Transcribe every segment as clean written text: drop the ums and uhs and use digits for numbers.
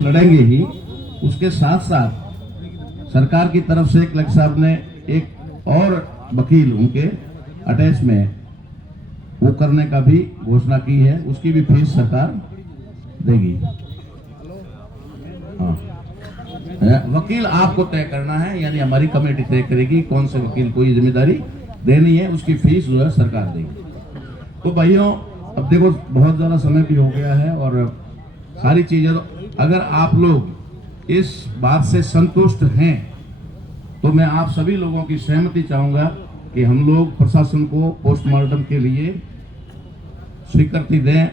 लड़ेंगे ही, उसके साथ साथ सरकार की तरफ से कलेक्टर साहब ने एक और वकील उनके अटैच में वो करने का भी घोषणा की है, उसकी भी फीस सरकार देगी। हाँ, वकील आपको तय करना है, यानी हमारी कमेटी तय करेगी कौन से वकील को ये जिम्मेदारी देनी है, उसकी फीस जो है सरकार देगी। तो भाइयों, अब देखो बहुत ज्यादा समय भी हो गया है और सारी चीजें, अगर आप लोग इस बात से संतुष्ट हैं तो मैं आप सभी लोगों की सहमति चाहूंगा कि हम लोग प्रशासन को पोस्टमार्टम के लिए स्वीकृति दें।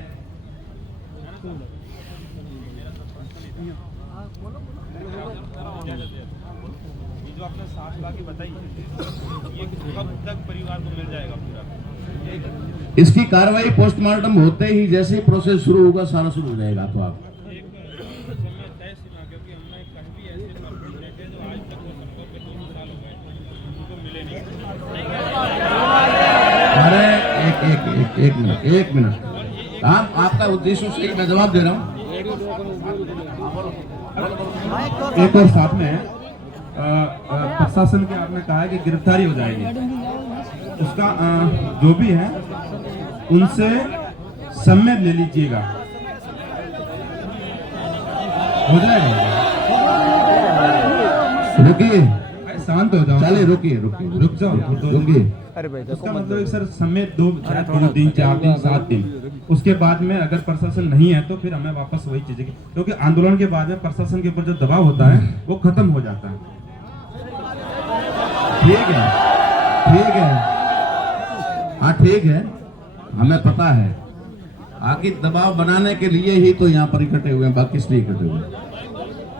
जो आपने 7 लाख की बताई, ये कब तक परिवार को मिल जाएगा पूरा? इसकी कार्रवाई पोस्टमार्टम होते ही जैसे ही प्रोसेस शुरू होगा सारा शुरू हो जाएगा। तो आप एक समय तय सीमा, क्योंकि हमने काफी ऐसे डॉक्यूमेंट देखे जो आज तक वो संपर्क में 2 साल हो गए उनको मिले नहीं। अरे एक मिनट आप, आपका उद्देश्य से मैं जवाब दे रहा हूँ। एक और साथ में प्रशासन के आपने कहा है कि गिरफ्तारी हो जाएगी, उसका जो भी है उनसे सम्मेद ले लीजिएगा, हो जाएगा। रुकिए, शांत हो जाओ, चले रुकिए रुक जाओ, रुकिए। उसका मतलब एक सर सम्मेद 2 दिन 4 दिन 7 दिन, उसके बाद में अगर प्रशासन नहीं है तो फिर हमें वापस वही चीजें, क्योंकि आंदोलन के बाद में प्रशासन के ऊपर जो दबाव होता है वो खत्म हो जाता है। ठीक है, हाँ ठीक है, हमें पता है आखिर दबाव बनाने के लिए ही तो यहाँ पर इकट्ठे हुए हैं, बाकी इसलिए इकट्ठे हुए हैं।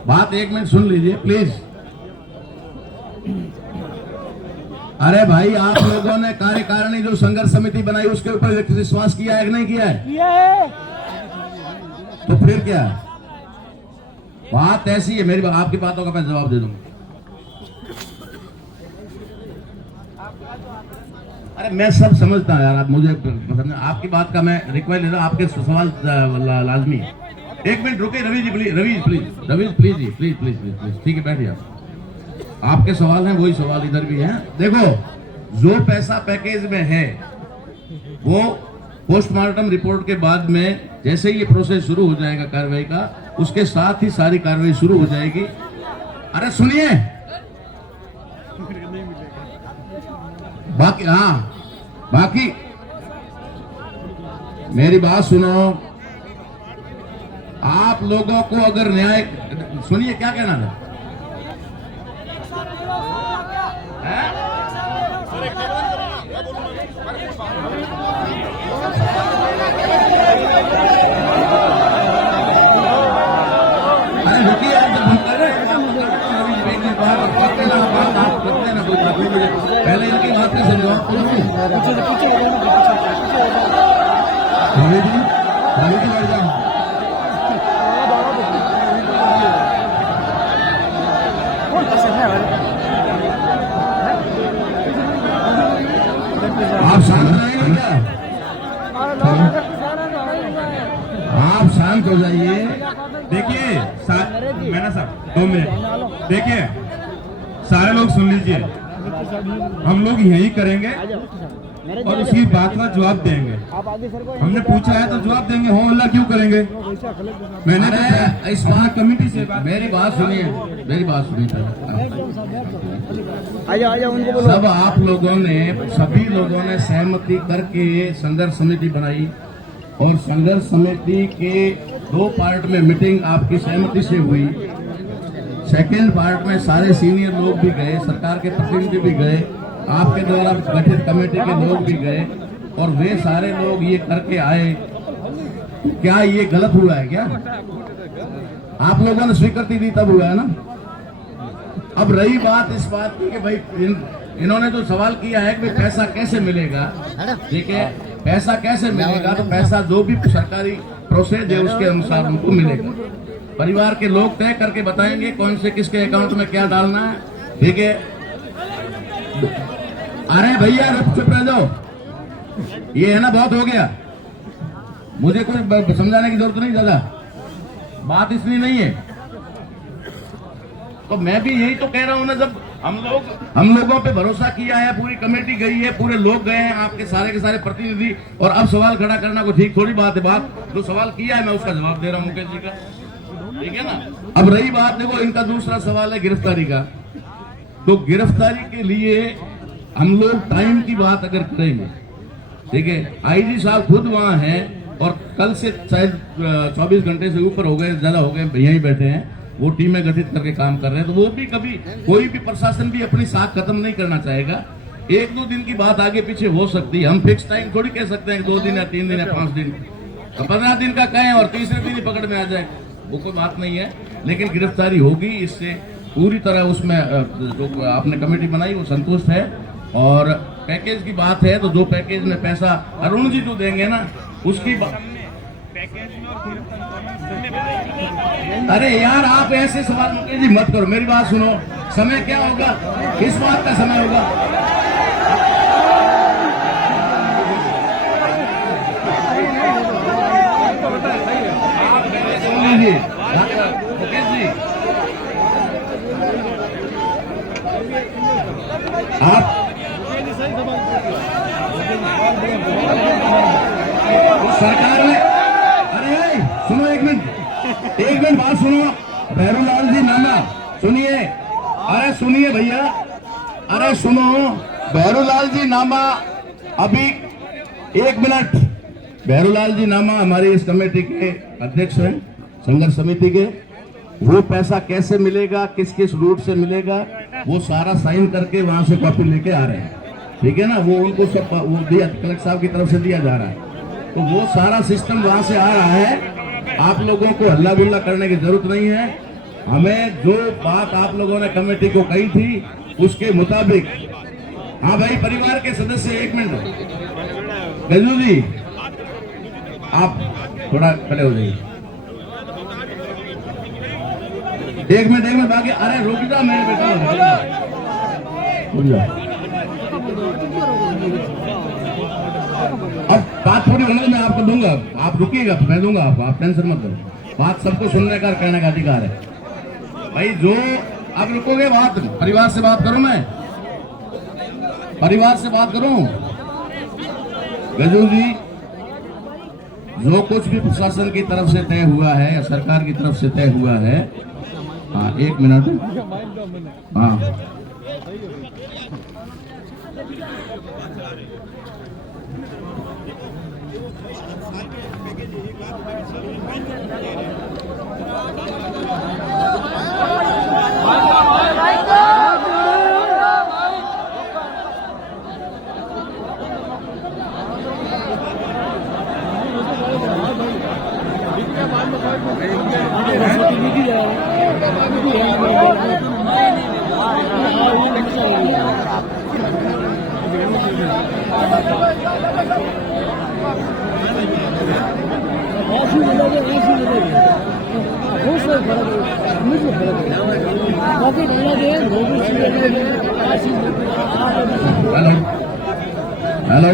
बात 1 मिनट सुन लीजिए प्लीज। अरे भाई, आप लोगों ने कार्यकारिणी जो संघर्ष समिति बनाई उसके ऊपर विश्वास किया है कि नहीं किया है? तो फिर क्या है? बात ऐसी है, मेरी आपकी बातों का मैं जवाब दे दूंगा। अरे मैं सब समझता हूँ यार, आप मुझे पसंद है, आपकी बात का मैं रिक्वेस्ट ले रहा हूँ, आपके सवाल लाजमी है। 1 मिनट रुके रवि जी, प्लीज, ठीक है, बैठिए आप। आपके सवाल हैं वही सवाल इधर भी हैं। देखो, जो पैसा पैकेज में है वो पोस्टमार्टम रिपोर्ट के बाद में जैसे ही ये प्रोसेस शुरू हो जाएगा कार्रवाई का, उसके साथ ही सारी कार्रवाई शुरू हो जाएगी। अरे सुनिए, बाकी मेरी बात सुनो। आप लोगों को अगर न्याय, सुनिए क्या कहना था? पहले इनकी बात नहीं समझो। आप शांत रहेंगे क्या? आप शांत हो जाइए। देखिए मैंने साहब 2 मिनट, देखिए सारे लोग सुन लीजिए, हम लोग यही करेंगे और उसकी बात का जवाब देंगे। हमने पूछा है तो जवाब देंगे, हो अल्लाह क्यों करेंगे? मैंने इस बार कमेटी से मेरी बात सुनिए। सब आप लोगों ने, सभी लोगों ने सहमति करके संघर्ष समिति बनाई और संघर्ष समिति के 2 पार्ट में मीटिंग आपकी सहमति से हुई। सेकेंड पार्ट में सारे सीनियर लोग भी गए, सरकार के प्रतिनिधि भी गए, आपके द्वारा गठित कमेटी के लोग भी गए और वे सारे लोग ये करके आए। क्या ये गलत हुआ है क्या? आप लोगों ने स्वीकृति दी तब हुआ है ना। अब रही बात इस बात की कि भाई इन्होंने जो सवाल किया है कि पैसा कैसे मिलेगा, ठीक है, पैसा कैसे मिलेगा? तो पैसा जो भी सरकारी प्रोसेस है उसके अनुसार उनको मिलेगा। परिवार के लोग तय करके बताएंगे कौन से किसके अकाउंट में क्या डालना है, ठीक है। अरे भैया चुप रह जाओ, ये है ना, बहुत हो गया। मुझे कोई समझाने की जरूरत नहीं, दादा बात इसलिए नहीं है। तो मैं भी यही तो कह रहा हूँ ना, जब हम लोगों पे भरोसा किया है, पूरी कमेटी गई है, पूरे लोग गए हैं, आपके सारे के सारे प्रतिनिधि, और अब सवाल खड़ा करना कोई ठीक थोड़ी बात है। बात जो सवाल किया है मैं उसका जवाब दे रहा हूँ मुकेश जी का, ठीक है ना। अब रही बात, देखो इनका दूसरा सवाल है गिरफ्तारी का। तो गिरफ्तारी के लिए हम लोग टाइम की बात अगर करेंगे, ठीक है, आईजी साहब खुद वहां हैं और कल से शायद 24 घंटे से ऊपर हो गए, ज्यादा हो गए, यहीं बैठे हैं, वो टीमें गठित करके काम कर रहे हैं। तो वो भी कभी कोई भी प्रशासन भी अपनी साख खत्म नहीं करना चाहेगा। 1-2 दिन की बात आगे पीछे हो सकती है, हम फिक्स टाइम थोड़ी कह सकते हैं 2 दिन या 3 दिन या 5 दिन, तो 15 दिन का कहें और तीसरे दिन ही पकड़ में आ जाए, वो कोई बात नहीं है। लेकिन गिरफ्तारी होगी, इससे पूरी तरह उसमें जो आपने कमेटी बनाई वो संतुष्ट है। और पैकेज की बात है तो जो पैकेज में पैसा अरुण जी जो देंगे ना उसकी पैकेज में और कीर्तन दोनों समय बताइए। अरे यार आप ऐसे सवाल मुकेश जी मत करो, मेरी बात सुनो। समय क्या होगा, किस बात का समय होगा? आप पहले सुन लीजिए मुकेश जी, आप सरकार में, अरे सुनो एक मिनट बात सुनो। भैरूलाल जी नामा सुनिए, अरे सुनिए भैया, अरे सुनो, भैरूलाल जी नामा अभी 1 मिनट। भैरूलाल जी नामा हमारी इस कमेटी के अध्यक्ष हैं, संघर्ष समिति के। वो पैसा कैसे मिलेगा, किस किस रूट से मिलेगा, वो सारा साइन करके वहां से कॉपी लेके आ रहे हैं, ठीक है ना। वो उनको सब वो दिया, कलेक्टर साहब की तरफ से दिया जा रहा है, तो वो सारा सिस्टम वहां से आ रहा है। आप लोगों को हल्ला गुल्ला करने की जरूरत नहीं है। हमें जो बात आप लोगों ने कमेटी को कही थी उसके मुताबिक, हाँ भाई परिवार के सदस्य, 1 मिनट गजू जी आप थोड़ा खड़े हो जाइए, 1 मिनट बाकी, अरे रुक जा मेरे बेटा, रुक जा। अब बात थोड़ी होने मैं आपको दूंगा, आप रुकिएगा, मैं दूंगा आपको, आप टेंशन मत करो। बात सबको सुनने का कहने का अधिकार है भाई। जो आप रुकोगे, बात परिवार से बात करूं, मैं परिवार से बात करूं। गजू जी, जो कुछ भी प्रशासन की तरफ से तय हुआ है या सरकार की तरफ से तय हुआ है, हाँ 1 मिनट, हाँ हेलो,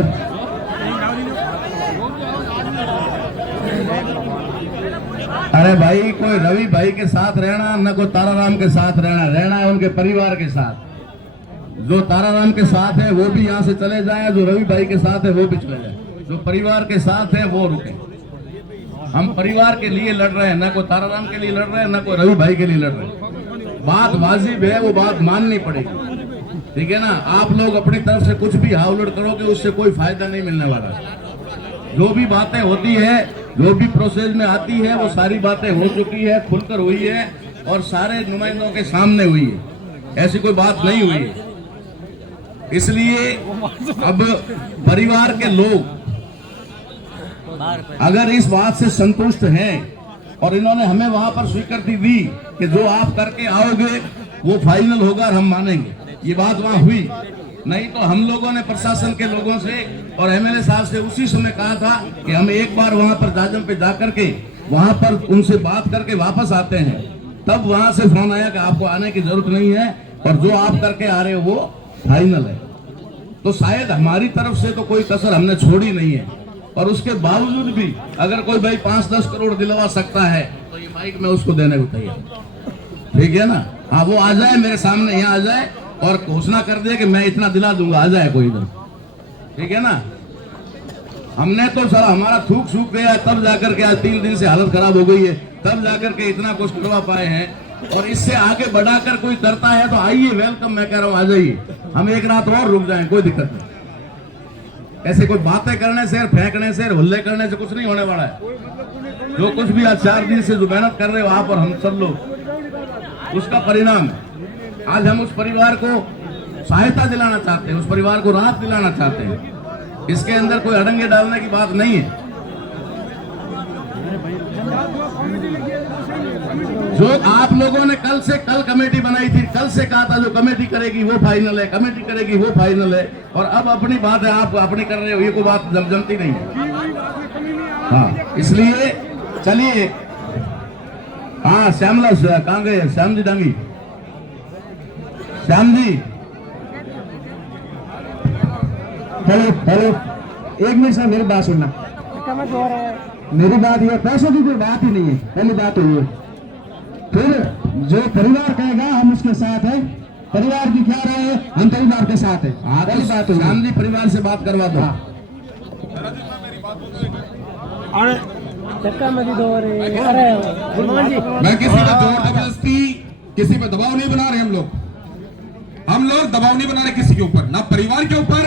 अरे भाई कोई रवि भाई के साथ रहना, न कोई ताराराम के साथ रहना है उनके परिवार के साथ। जो ताराराम के साथ है वो भी यहाँ से चले जाए, जो रवि भाई के साथ है वो भी चले जाए, जो परिवार के साथ है वो रुके। हम परिवार के लिए लड़ रहे हैं, न कोई ताराराम के लिए लड़ रहे हैं, न कोई रवि भाई के लिए लड़ रहे हैं। बात वाजिब है, वो बात माननी पड़ेगी, ठीक है ना। आप लोग अपनी तरफ से कुछ भी हावलड़ करोगे उससे कोई फायदा नहीं मिलने वाला। जो भी बातें होती है, जो भी प्रोसेस में आती है, वो सारी बातें हो चुकी है, खुलकर हुई है और सारे नुमाइंदों के सामने हुई है, ऐसी कोई बात नहीं हुई है। इसलिए अब परिवार के लोग अगर इस बात से संतुष्ट हैं और इन्होंने हमें वहां पर स्वीकृति दी कि जो आप करके आओगे वो फाइनल होगा और हम मानेंगे, ये बात वहां हुई। नहीं तो हम लोगों ने प्रशासन के लोगों से और एमएलए साहब से उसी समय कहा था कि हम एक बार वहां पर जाजम पे जाकर के वहां पर उनसे बात करके वापस आते हैं। तब वहां से फोन आया कि आपको आने की जरूरत नहीं है और जो आप करके आ रहे हो वो फाइनल है। तो शायद हमारी तरफ से तो कोई कसर हमने छोड़ी नहीं है, और उसके बावजूद भी अगर कोई भाई 5-10 करोड़ दिलवा सकता है तो ये माइक में उसको देने को तैयार। ठीक है ना। हाँ, वो आ जाए मेरे सामने, यहाँ आ जाए और घोषणा कर दे कि मैं इतना दिला दूंगा, आ जाए कोई इधर, ठीक है ना। हमने तो सारा हमारा थूक सूख गया, तब जाकर के आज 3 दिन से हालत खराब हो गई है, तब जाकर के इतना कुछ करवा पाए हैं। और इससे आगे बढ़ाकर कोई करता है तो आइए, वेलकम, मैं कह रहा हूं आ जाइए, हम एक रात और रुक जाएं, कोई दिक्कत नहीं। ऐसे कोई बातें करने से, फेंकने से, हुल्ले करने से कुछ नहीं होने वाला है। जो कुछ भी आज 4 दिन से जो मेहनत कर रहे हो आप और हम सब लोग, उसका परिणाम आज हम उस परिवार को सहायता दिलाना चाहते हैं, उस परिवार को राहत दिलाना चाहते हैं। इसके अंदर कोई अड़ंगे डालने की बात नहीं है। जो आप लोगों ने कल कमेटी बनाई थी, कल से कहा था जो कमेटी करेगी वो फाइनल है, कमेटी करेगी वो फाइनल है, और अब अपनी बात है, आप अपनी कर रहे हो, ये कोई बात जमती नहीं है। हाँ, इसलिए चलिए। हाँ, श्यामला कहाँ गए? श्याम जी डांगी, श्याम जी, हेलो हेलो, एक मिनट सर, मेरी बात सुनना। मेरी बात ये, पैसों की कोई बात ही नहीं है, पहली बात तो ये। फिर जो परिवार कहेगा हम उसके साथ है, परिवार की क्या राय है, हम परिवार के साथ है। पहली बात तो श्याम जी परिवार से बात करवा दो। मैं किसी पे जोर जबरदस्ती, किसी पे दबाव नहीं बना रहे। हम लोग दबाव नहीं बना रहे किसी के ऊपर, ना परिवार के ऊपर,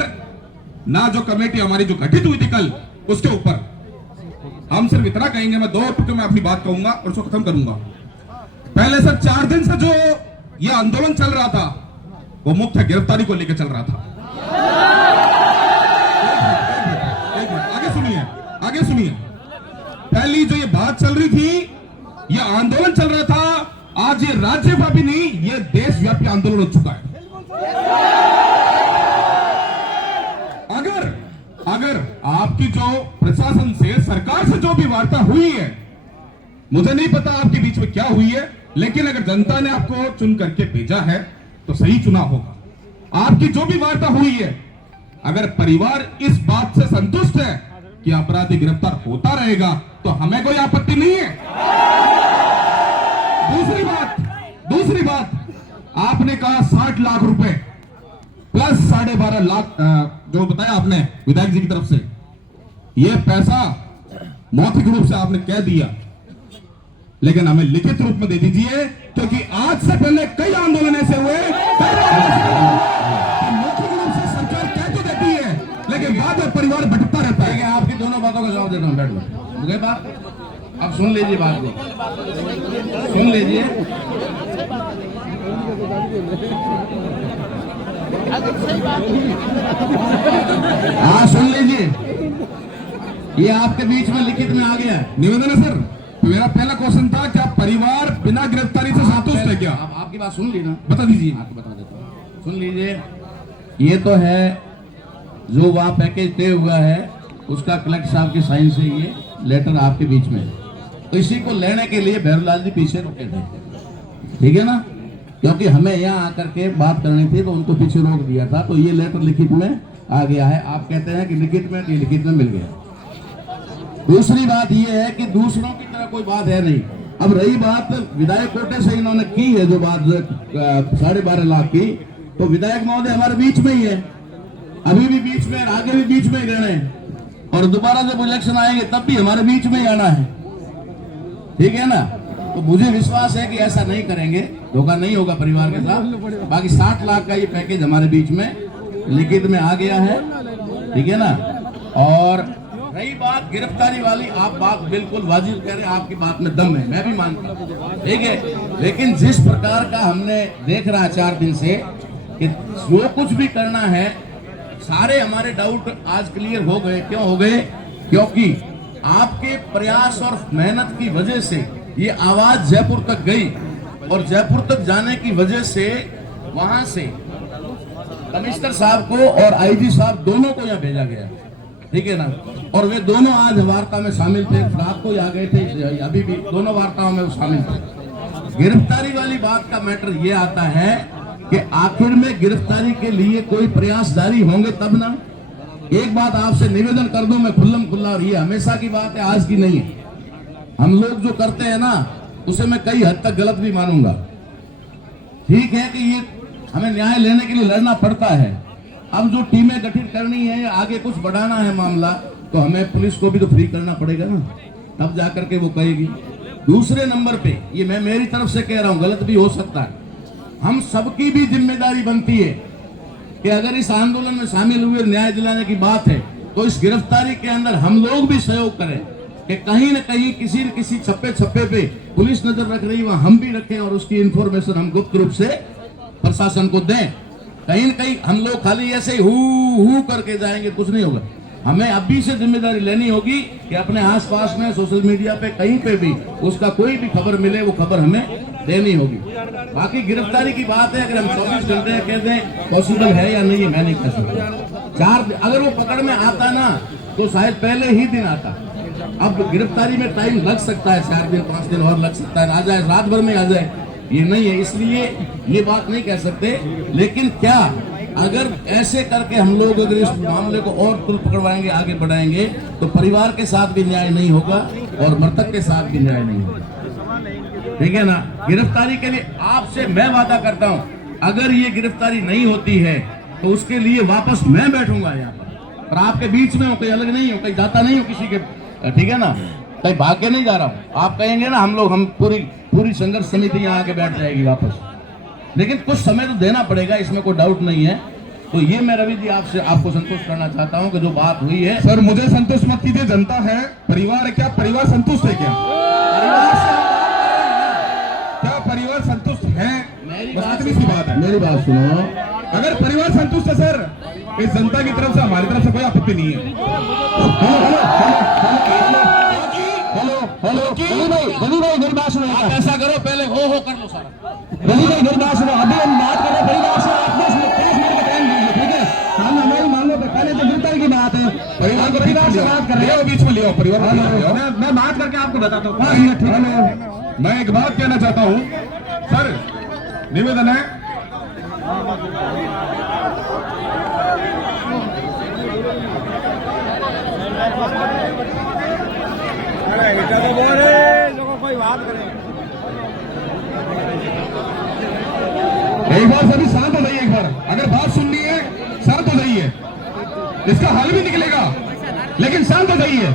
ना जो कमेटी हमारी जो गठित हुई थी कल उसके ऊपर। हम सिर्फ इतना कहेंगे, मैं 2 टुकड़े में अपनी बात कहूंगा और उसको खत्म करूंगा। पहले सर 4 दिन से जो ये आंदोलन चल रहा था वो मुख्य गिरफ्तारी को लेकर चल रहा था। एक मिनट, आगे सुनिए। पहली जो ये बात चल रही थी, ये आंदोलन चल रहा था, आज ये राज्यव्यापी नहीं, ये देशव्यापी आंदोलन हो चुका है। अगर आपकी जो प्रशासन से, सरकार से जो भी वार्ता हुई है, मुझे नहीं पता आपके बीच में क्या हुई है, लेकिन अगर जनता ने आपको चुन करके भेजा है तो सही चुना होगा। आपकी जो भी वार्ता हुई है, अगर परिवार इस बात से संतुष्ट है कि अपराधी गिरफ्तार होता रहेगा तो हमें कोई आपत्ति नहीं है। दूसरी बात, आपने कहा 60 लाख रुपए प्लस 12.5 लाख जो बताया आपने विधायक जी की तरफ से, यह पैसा मौखिक रूप से आपने कह दिया, लेकिन हमें लिखित रूप में दे दीजिए, क्योंकि आज से पहले कई आंदोलन ऐसे हुए, मौखिक रूप से सरकार कह तो देती है, लेकिन बाद में परिवार भटकता रहता है। आपकी दोनों बातों का जवाब देता हूँ, बैठ लो। मुझे बात अब सुन लीजिए, बात को सुन लीजिए। हाँ, सुन लीजिए, ये आपके बीच में लिखित में आ गया है। निवेदन है सर, मेरा पहला क्वेश्चन था, क्या परिवार बिना गिरफ्तारी से संतुष्ट है क्या? आपकी बात सुन ली ना, बता दीजिए। आपको बता देता हूँ, सुन लीजिए। ये तो है जो वहाँ पैकेज तय हुआ है, उसका कलेक्टर साहब की साइन से ये लेटर आपके बीच में, तो इसी को लेने के लिए भैरवलाल जी पीछे रुके थे, ठीक है ना, क्योंकि हमें यहाँ आकर के बात करनी थी तो उनको पीछे रोक दिया था, तो ये लेटर लिखित में आ गया है। आप कहते हैं कि लिखित में, ये लिखित में मिल गया। दूसरी बात ये है कि दूसरों की तरह कोई बात है नहीं। अब रही बात विधायक कोटे से इन्होंने की है जो बात 12.5 लाख की, तो विधायक महोदय हमारे बीच में ही है, अभी भी बीच में, आगे भी बीच में ही रहने हैं, और दोबारा जब इलेक्शन आएंगे तब भी हमारे बीच में ही आना है, ठीक है ना। तो मुझे विश्वास है कि ऐसा नहीं करेंगे, धोखा नहीं होगा परिवार के साथ। बाकी 60 लाख का ये पैकेज हमारे बीच में लिखित में आ गया है, ठीक है ना। और रही बात गिरफ्तारी वाली, आप बात बिल्कुल वाजिब कह रहे हैं, आपकी बात में दम है, मैं भी मानता हूँ, ठीक है। लेकिन जिस प्रकार का हमने देख रहा है 4 दिन से कि जो कुछ भी करना है, सारे हमारे डाउट आज क्लियर हो गए। क्यों हो गए? क्योंकि आपके प्रयास और मेहनत की वजह से ये आवाज जयपुर तक गई, और जयपुर तक जाने की वजह से वहां से कमिश्नर साहब को और आईजी साहब दोनों को यहाँ भेजा गया, ठीक है ना। और वे दोनों आज वार्ता में शामिल थे, रात को आ गए थे, अभी भी दोनों वार्ताओं में वो शामिल थे। गिरफ्तारी वाली बात का मैटर ये आता है कि आखिर में गिरफ्तारी के लिए कोई प्रयास जारी होंगे तब ना। एक बात आपसे निवेदन कर दूं मैं खुल्लम खुल्ला, और ये हमेशा की बात है, आज की नहीं है। हम लोग जो करते हैं ना, उसे मैं कई हद तक गलत भी मानूंगा, ठीक है कि ये हमें न्याय लेने के लिए लड़ना पड़ता है। अब जो टीमें गठित करनी है, आगे कुछ बढ़ाना है मामला, तो हमें पुलिस को भी तो फ्री करना पड़ेगा ना, तब जाकर के वो कहेगी। दूसरे नंबर पे ये मैं मेरी तरफ से कह रहा हूं, गलत भी हो सकता है, हम सबकी भी जिम्मेदारी बनती है कि अगर इस आंदोलन में शामिल हुए न्याय दिलाने की बात है, तो इस गिरफ्तारी के अंदर हम लोग भी सहयोग करें कि कहीं न कहीं किसी न किसी छप्पे पे पुलिस नजर रख रही है, वहां हम भी रखें और उसकी इंफॉर्मेशन हम गुप्त रूप से प्रशासन को दें। कहीं न कहीं हम लोग खाली ऐसे ही हु करके जाएंगे, कुछ नहीं होगा। हमें अभी से जिम्मेदारी लेनी होगी कि अपने आसपास में सोशल मीडिया पे कहीं पे भी उसका कोई भी खबर मिले, वो खबर हमें देनी होगी। बाकी गिरफ्तारी की बात है, अगर हम 24 घंटे कह दें पॉसिबल है या नहीं, मैं नहीं कह सकता। अगर वो पकड़ में आता ना तो शायद पहले ही दिन आता। अब गिरफ्तारी में टाइम लग सकता है, 4 दिन 5 दिन और लग सकता है, आ जाए रात भर में आ जाए, ये नहीं है। इसलिए ये बात नहीं कह सकते। लेकिन क्या अगर ऐसे करके हम लोग अगर इस मामले को और तुरंत पकड़वाएंगे, आगे बढ़ाएंगे, तो परिवार के साथ भी न्याय नहीं होगा और मृतक के साथ भी न्याय नहीं होगा। ठीक है ना। गिरफ्तारी के लिए आपसे मैं वादा करता हूं, अगर ये गिरफ्तारी नहीं होती है तो उसके लिए वापस मैं बैठूंगा यहाँ पर, और आपके बीच में हो, कहीं अलग नहीं हो, कहीं जाता नहीं हो किसी के, ठीक है ना, कहीं भाग के नहीं जा रहा हूं। आप कहेंगे ना हम पूरी संघर्ष समिति यहाँ आके बैठ जाएगी वापस, लेकिन कुछ समय तो देना पड़ेगा, इसमें कोई डाउट नहीं है। तो ये मैं रवि जी आपको संतुष्ट करना चाहता हूं कि जो बात हुई है। सर मुझे संतुष्ट मत कीजिए, जनता है, परिवार है, क्या परिवार संतुष्ट है? क्या परिवार संतुष्ट है? इतनी सी बात है। मेरी बात सुनो, अगर परिवार संतुष्ट है सर, इस जनता की तरफ से हमारी तरफ से कोई आपत्ति नहीं है। हेलो रवि भाई मेरी बात सुनो। आप ऐसा करो, पहले हो कर लो सारा। रवि भाई मेरी बात सुनो, अभी हम बात कर रहे हैं परिवार से, आप 10 मिनट का टाइम दीजिए, ठीक है? हम हमारी मांगों पे पहले तो गिरफ्तारी की बात है, परिवार को परिवार से बात कर रहे हैं। बीच में लियो, परिवार को बीच में लियो। मैं बात करके आपको बताता हूँ। 5 मिनट, ठीक है? मैं एक बात कहना चाहता हूँ सर, निवेदन है, एक बार सभी शांत हो जाइए। एक बार अगर बात सुननी है शांत हो जाइए, इसका हल भी निकलेगा, लेकिन शांत हो जाइए,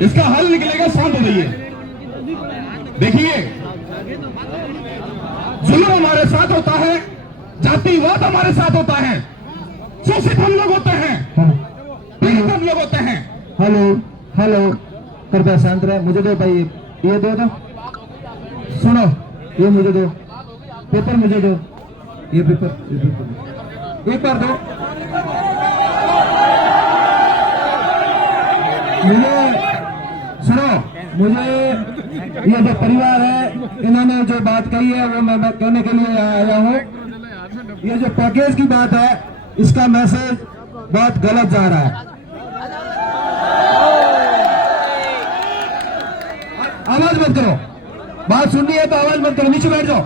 इसका हल निकलेगा, शांत हो जाइए। देखिए, जुल्म हमारे साथ होता है, जातिवाद हमारे साथ होता है, शोषित हम लोग होते हैं, पीड़ित हम लोग होते हैं। हेलो कृपया शांत रहे। मुझे दो भाई, ये दो, सुनो, ये मुझे दो, पेपर मुझे दो, ये पेपर दो। मुझे सुनो, मुझे ये जो परिवार है, इन्होंने जो बात कही है वो मैं कहने के लिए आया हूँ। ये जो पैकेज की बात है, इसका मैसेज बहुत गलत जा रहा है। आवाज मत करो, बात सुननी है तो आवाज मत करो, नीचे बैठ जाओ,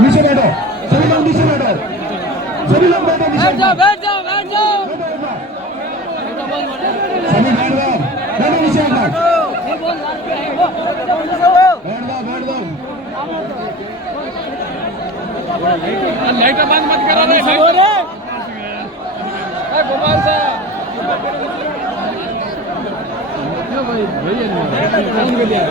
नीचे बैठो, सभी लोग नीचे बैठो, सभी लोग बैठो, नीचे बैठ जाओ बैठ जाओ सभी बैठ जाओ, बैठो नीचे बैठ जाओ। लाइट बंद मत करो।